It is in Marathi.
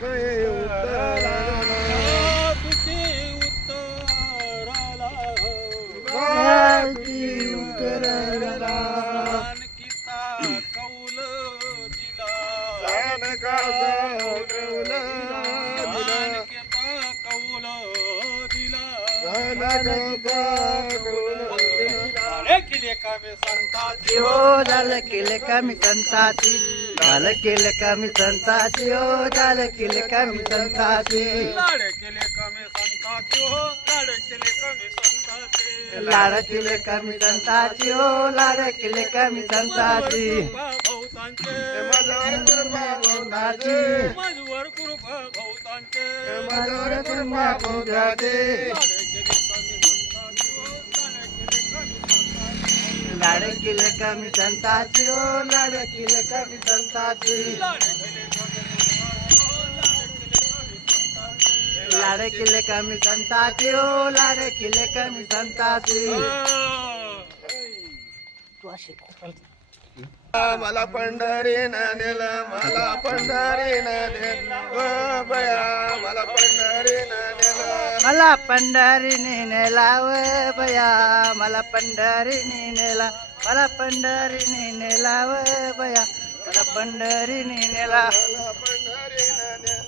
काही उतराला तुझी उतराला गावठी उतराला जानकीचा कौल दिला स्थानकाचा कौल दिला जानकीचा कौल दिला स्थानकाचा कौल दिला अरे केले कामे संताची हो झालं केलं कमी संताची झालं केलं कमी संताची हो झालं केलं कमी संताची लाड केले कामे संताची हो लाड केले कामे संताची लाड केले कमी संताची हो लाड केले कमी संताची भौतांचे माझ्यावर कृपा बहुताची माझवर कृपा भौतांचे माझ्यावर कृपा बहुताची लाड केले कामे संताची लाड केले कमी संताची हो लाड केले कमी संताची लाड केले हो लाड केले कमी संताची तू अशी मला पंढरीनं नेलं मला पंढरीनं नेलं ओ बया मला पंढरीनं नेलं मला पंढरीने नेला व बया मला पंढरीने नेला मला पंढरीने नेला व बया मला पंढरीने नेला मला पंढरीनं नेलं